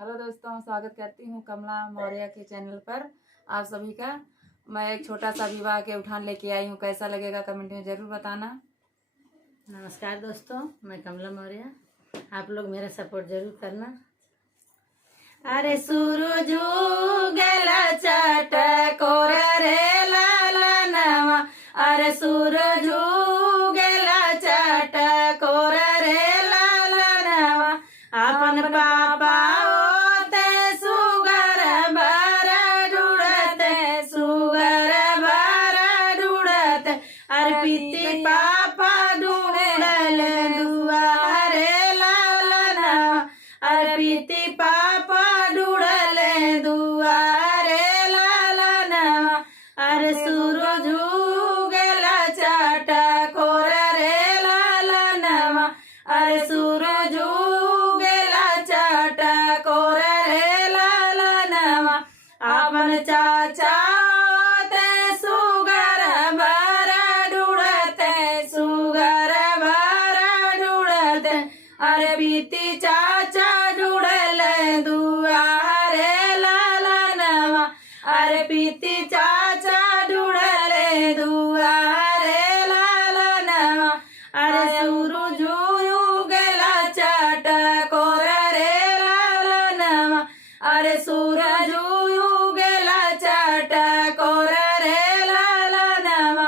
Hello दोस्तों, स्वागत करती हूँ कमला मौर्य के चैनल पर आप सभी का। मैं एक छोटा सा विवाह के उठान लेके आई हूँ। कैसा लगेगा कमेंट में जरूर बताना। नमस्कार दोस्तों, मैं कमला मौर्य। आप लोग मेरा सपोर्ट जरूर करना। अरे सूरज उगला चटकोर रे लालनवा, अरे सूरज उगला चटकोर रे लालनवा, अपन पापा होते सुगर भर ढूढ़ते, सुगर भर ढूढ़ते, अरे पीती पापा ढूढ़ल दुआरे लालनवा, अरे पीती पापा ढूढ़ले दुआरे लालनवा, अरे सूरज उगला चटकोर रे लालनवा, अरे सूरज उगला चटकोर रे लालनवा, अपन चाचा होते सुगर भर ढूढ़ते, सुगर भर ढूढ़ते, अरे बीती चाचा ढूढ़ल दुआरे लालनवा, अरे बीती चाचा ढूढ़ल दुआरे लालनवा, अरे सूरज उगला चटकोर रे लालनवा, अरे सूरज उगला चटकोर रे लालनवा,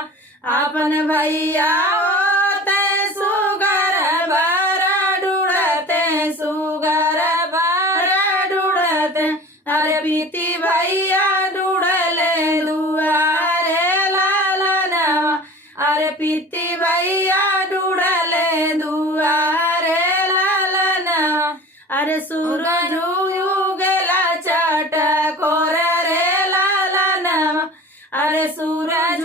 अपन भैया होते सुगर भर ढूढ़ते, सुगर भर ढूढ़ते, अरे बीती भैया ढूढ़ले दुआरे लालनवा, अरे पीती भैया ढूढ़ले दुआरे लालनवा, अरे सूरज उगला चटकोर रे लालनवा, अरे सूरज